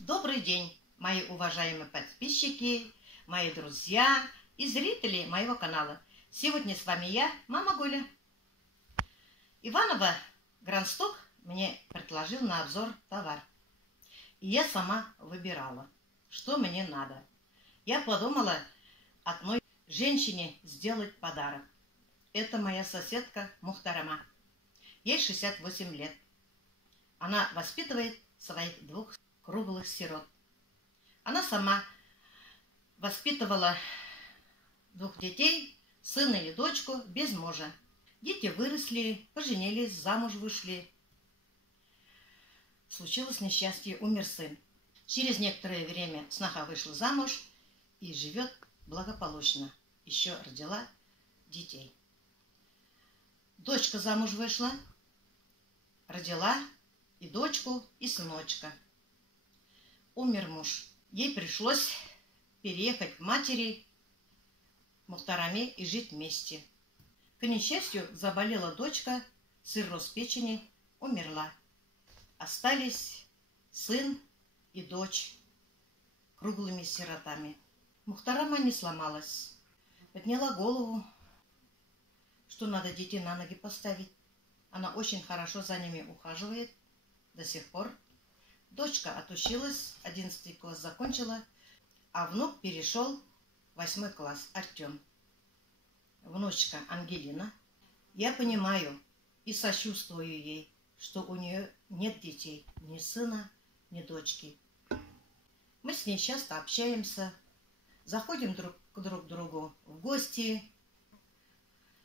Добрый день, мои уважаемые подписчики, мои друзья и зрители моего канала. Сегодня с вами я, мама Гуля. Иваново Грансток мне предложил на обзор товар. И я сама выбирала, что мне надо. Я подумала одной женщине сделать подарок. Это моя соседка Мухтарама. Ей 68 лет. Она воспитывает своих двух круглых сирот. Она сама воспитывала двух детей, сына и дочку, без мужа. Дети выросли, поженились, замуж вышли. Случилось несчастье, умер сын. Через некоторое время сноха вышла замуж и живет благополучно. Еще родила детей. Дочка замуж вышла, родила и дочку, и сыночка. Умер муж. Ей пришлось переехать к матери Мухтараме и жить вместе. К несчастью, заболела дочка, цирроз печени, умерла. Остались сын и дочь круглыми сиротами. Мухтарама не сломалась. Подняла голову, что надо детей на ноги поставить. Она очень хорошо за ними ухаживает до сих пор. Дочка отучилась, 11 класс закончила, а внук перешел в 8 класс, Артем. Внучка Ангелина. Я понимаю и сочувствую ей, что у нее нет детей, ни сына, ни дочки. Мы с ней часто общаемся, заходим друг к другу в гости,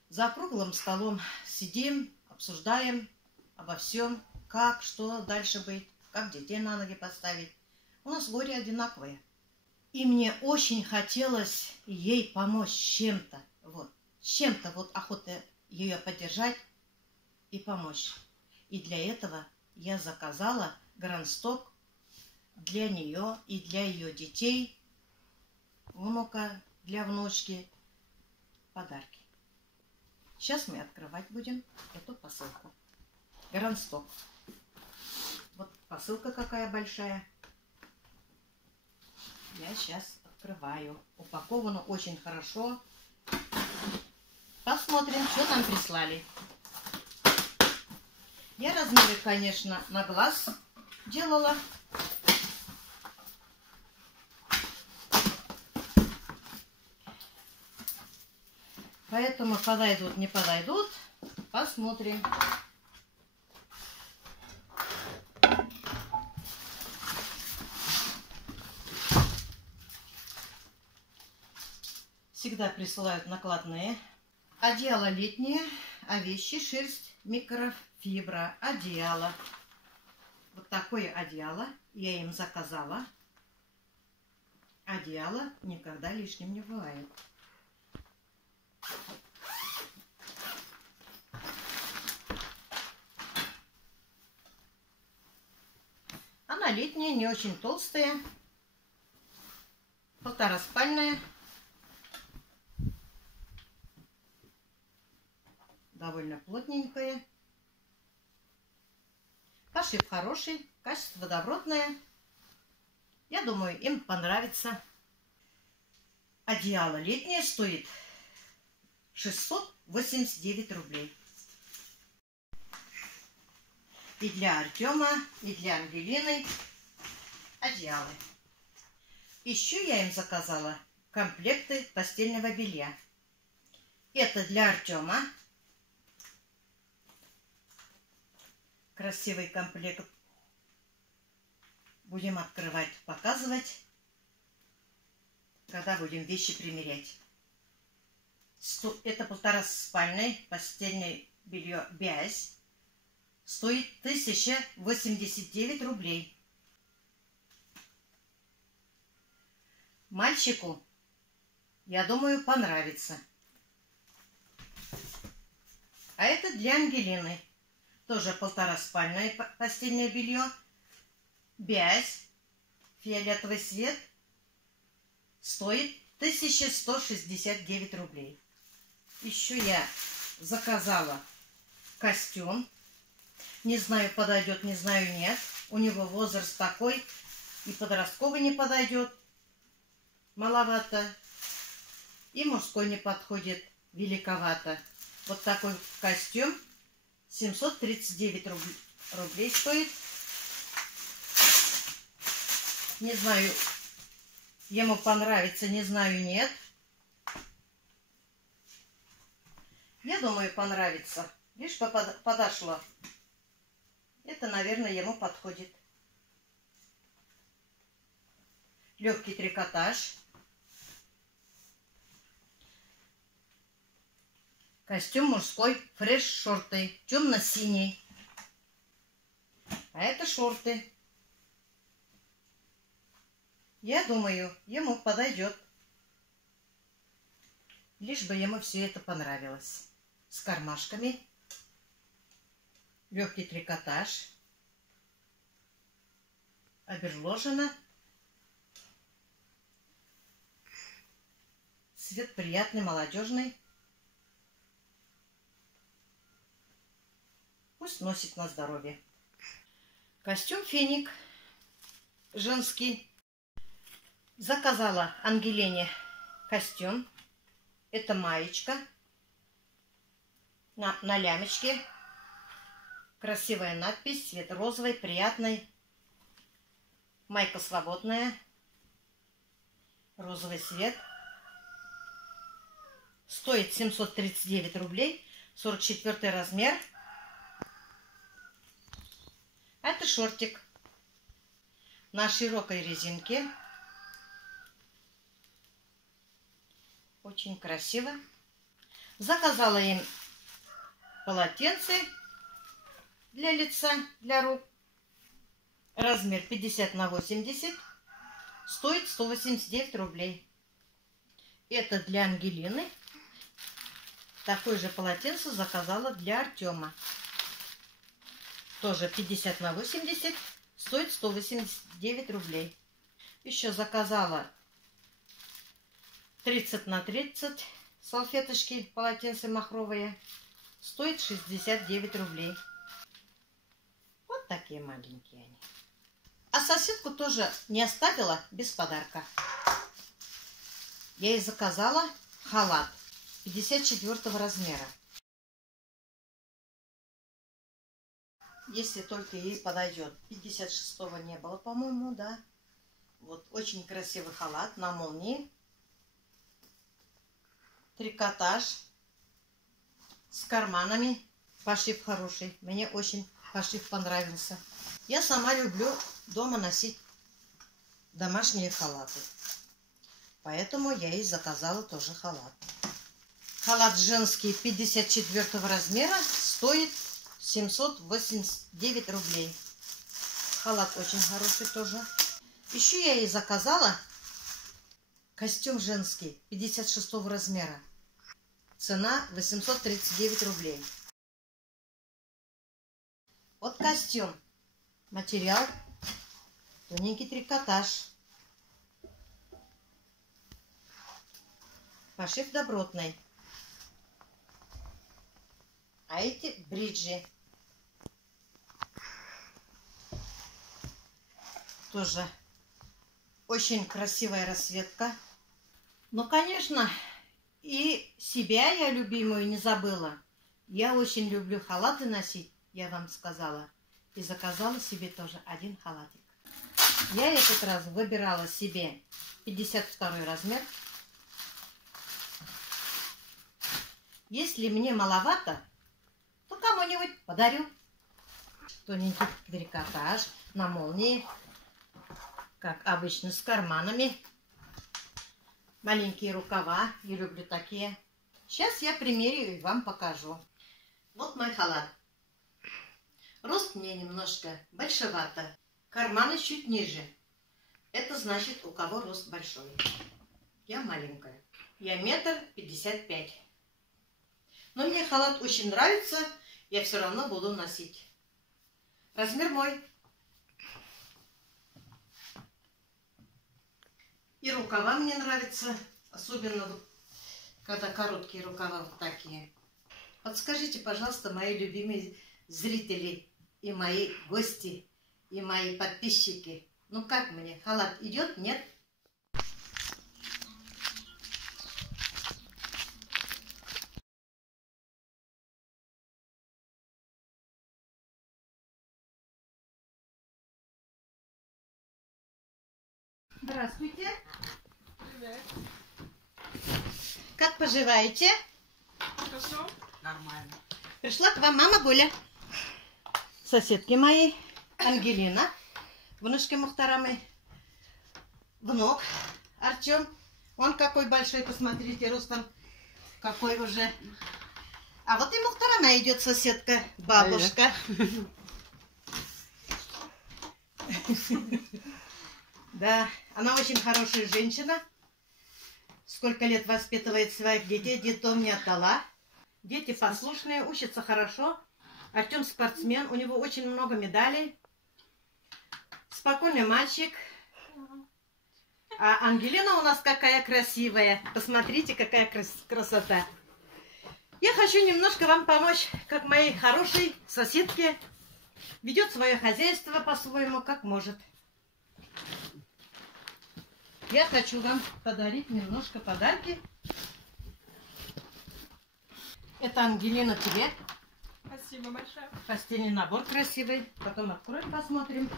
за круглым столом сидим, обсуждаем обо всем, как, что дальше быть, как детей на ноги поставить. У нас горе одинаковое. И мне очень хотелось ей помочь чем-то. Чем-то охота ее поддержать и помочь. И для этого я заказала Грансток для нее и для ее детей, внука, для внучки, подарки. Сейчас мы открывать будем эту посылку. Грансток. Вот посылка какая большая. Я сейчас открываю. Упаковано очень хорошо. Посмотрим, что нам прислали. Я размеры, конечно, на глаз делала. Поэтому подойдут, не подойдут. Посмотрим. Всегда присылают накладные. Одеяло летнее, овечья шерсть, микрофибра. Одеяло. Вот такое одеяло я им заказала. Одеяло никогда лишним не бывает. Она летняя, не очень толстая, полтораспальная, довольно плотненькая. Пошив хороший, качество добротное. Я думаю, им понравится. Одеяло летнее стоит 689 рублей. И для Артема, и для Ангелины одеялы. Еще я им заказала комплекты постельного белья. Это для Артема. Красивый комплект. Будем открывать, показывать, когда будем вещи примерять. Это полтораспальное постельное белье Бязь. Стоит 1089 рублей. Мальчику, я думаю, понравится. А это для Ангелины. Тоже полтораспальное постельное белье. Бязь. Фиолетовый цвет. Стоит 1169 рублей. Еще я заказала костюм. Не знаю, подойдет, не знаю, нет. У него возраст такой, И подростковый не подойдет, маловато. И мужской не подходит, великовато. Вот такой костюм 739 рублей стоит. Не знаю, ему понравится, не знаю, нет. Я думаю, понравится. Видишь, подошло. Это, наверное, ему подходит. Легкий трикотаж. Костюм мужской, фреш-шорты, темно-синий. А это шорты. Я думаю, ему подойдет. Лишь бы ему все это понравилось. С кармашками. Легкий трикотаж. Оберложено. Цвет приятный, молодежный. Пусть носит на здоровье. Костюм феник. Женский. Заказала Ангелине костюм. Это маечка. На лямочке. Красивая надпись. Цвет розовый, приятный. Майка свободная. Розовый цвет. Стоит 739 рублей. 44 размер. Это шортик на широкой резинке. Очень красиво. Заказала им полотенце для лица, для рук. Размер 50 на 80. Стоит 189 рублей. Это для Ангелины. Такое же полотенце заказала для Артема. Тоже 50 на 80. Стоит 189 рублей. Еще заказала 30 на 30 салфеточки, полотенце махровые. Стоит 69 рублей. Вот такие маленькие они. А соседку тоже не оставила без подарка. Я ей заказала халат 54 размера. Если только ей подойдет. 56-го не было, по-моему, да. Вот очень красивый халат на молнии. Трикотаж с карманами. Пошив хороший. Мне очень пошив понравился. Я сама люблю дома носить домашние халаты. Поэтому я ей заказала тоже халат. Халат женский 54 размера стоит 789 рублей. Халат очень хороший тоже. Еще я ей заказала костюм женский 56 размера. Цена 839 рублей. Вот костюм. Материал. Тоненький трикотаж. Пошив добротный. А эти бриджи. Тоже очень красивая расцветка. Ну, конечно, и себя я любимую не забыла. Я очень люблю халаты носить, я вам сказала. И заказала себе тоже один халатик. Я этот раз выбирала себе 52 размер. Если мне маловато, то кому-нибудь подарю. Тоненький трикотаж на молнии, как обычно, с карманами. Маленькие рукава, я люблю такие. Сейчас я примерю и вам покажу. Вот мой халат. Рост мне немножко большевато. Карманы чуть ниже. Это значит, у кого рост большой. Я маленькая. Я 1,55 м. Но мне халат очень нравится. Я все равно буду носить. Размер мой. И рукава мне нравятся. Особенно, когда короткие рукава вот такие. Подскажите, пожалуйста, мои любимые зрители и мои гости, и мои подписчики, Ну как мне? Халат идет? Нет? Здравствуйте. Привет. Как поживаете? Хорошо? Нормально. Пришла к вам мама Гуля. Соседки мои. Ангелина. Внучки Мухтарамы. Внук Артем. Он какой большой, посмотрите, ростом какой уже. А вот и Мухтарама идет соседка, бабушка. Да, она очень хорошая женщина. Сколько лет воспитывает своих детей, детдом не отдала. Дети послушные, учатся хорошо. Артем спортсмен, у него очень много медалей. Спокойный мальчик. А Ангелина у нас какая красивая. Посмотрите, какая красота. Я хочу немножко вам помочь, как моей хорошей соседке. Ведет свое хозяйство по-своему, как может. Я хочу вам подарить немножко подарки. Это, Ангелина, тебе. Спасибо большое. Постельный набор красивый. Потом откроем, посмотрим.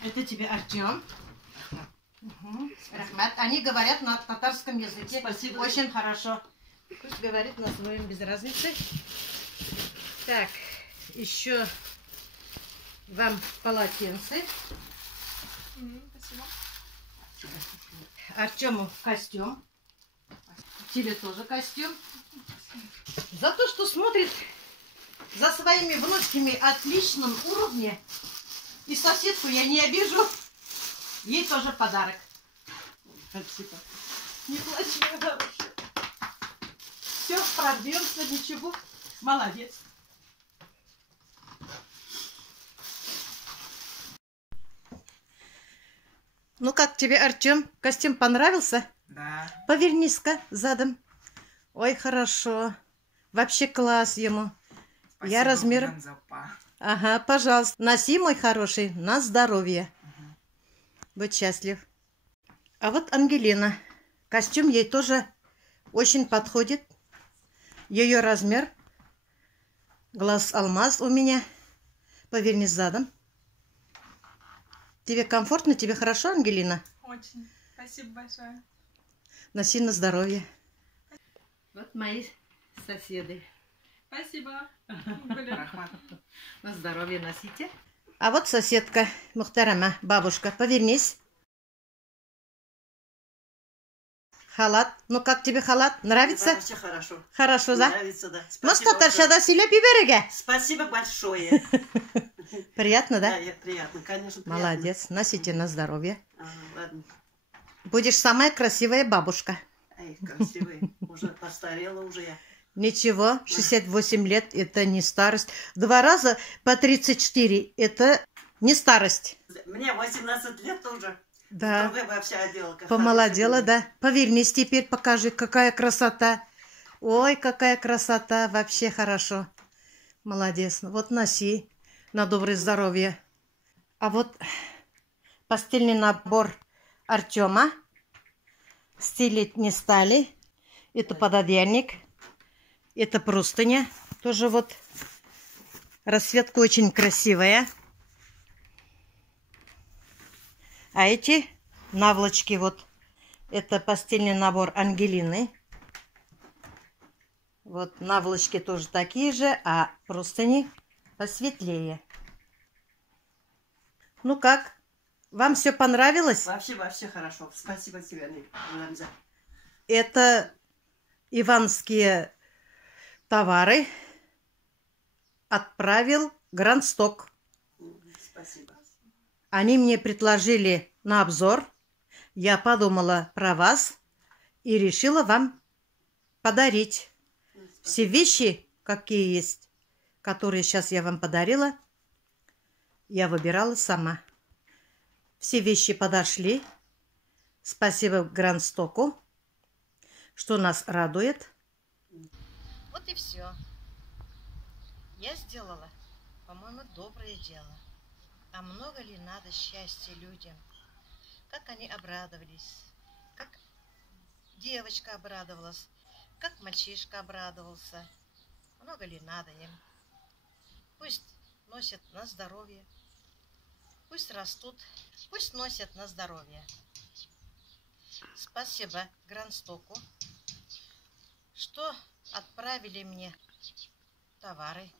Это тебе, Артем. Угу. Рахмат. Они говорят на татарском языке. Спасибо. Очень хорошо. Пусть говорит на своем, без разницы. Так, еще вам полотенце. Спасибо. Артему костюм. Тебе тоже костюм. За то, что смотрит за своими внучками отличном уровне. И соседку я не обижу. Ей тоже подарок. Спасибо. Не плачь, моя хорошая. Все, пробьемся, ничего. Молодец. Ну как тебе, Артем? Костюм понравился? Да. Повернись-ка задом. Ой, хорошо. Вообще класс ему. Спасибо, Я размер... Ганзапа. Ага, пожалуйста. Носи, мой хороший, на здоровье. Будь счастлив. А вот Ангелина. Костюм ей тоже очень подходит. Ее размер. Глаз алмаз у меня. Повернись задом. Тебе комфортно? Тебе хорошо, Ангелина? Очень. Спасибо большое. Носи на здоровье. Вот мои соседи. Спасибо. На здоровье носите. А вот соседка Мухтарама, бабушка. Повернись. Халат. Ну как тебе халат? Нравится? Вообще хорошо. Хорошо, да? Нравится, да. Мастатаршада силе бибереге. Спасибо большое. Приятно, да? Да, приятно, конечно, приятно. Молодец. Носите на здоровье. Ага, ладно. Будешь самая красивая бабушка. Ай, красивый. Уже постарела уже я. Ничего, 68 лет это не старость. 2 раза по 34 это не старость. Мне 18 лет уже. Да. Другая вообще отделка. Помолодела, да? Повернись теперь, покажи, какая красота. Ой, какая красота, вообще хорошо. Молодец. Вот носи на доброе здоровье. А вот постельный набор Артема. Стелить не стали. Это пододеяльник. Это простыня. Тоже вот расцветка очень красивая. А эти наволочки вот. Это постельный набор Ангелины. Вот наволочки тоже такие же, а простыни посветлее. Ну как? Вам все понравилось? Вообще хорошо. Спасибо тебе, Рамза. Это иванские товары. Отправил Грандсток. Спасибо. Они мне предложили на обзор. Я подумала про вас и решила вам подарить. Все вещи, какие есть, которые сейчас я вам подарила, я выбирала сама. Все вещи подошли. Спасибо Грандстоку, что нас радует. Вот и все. Я сделала, по-моему, доброе дело. А много ли надо счастья людям? Как они обрадовались, как девочка обрадовалась, как мальчишка обрадовался. Много ли надо им? Пусть носят на здоровье, пусть растут, пусть носят на здоровье. Спасибо Гранстоку, что отправили мне товары.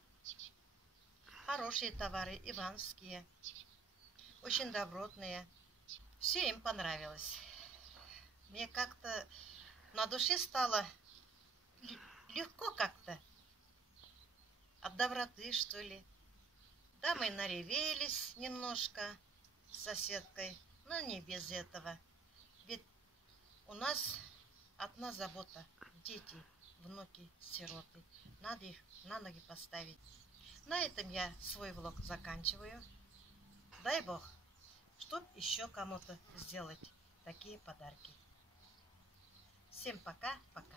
Хорошие товары, иванские, очень добротные. Все им понравилось. Мне как-то на душе стало легко как-то. От доброты, что ли. Да, мы наревелись немножко с соседкой, но не без этого. Ведь у нас одна забота. Дети, внуки, сироты. Надо их на ноги поставить. На этом я свой влог заканчиваю. Дай Бог, чтоб еще кому-то сделать такие подарки. Всем пока-пока.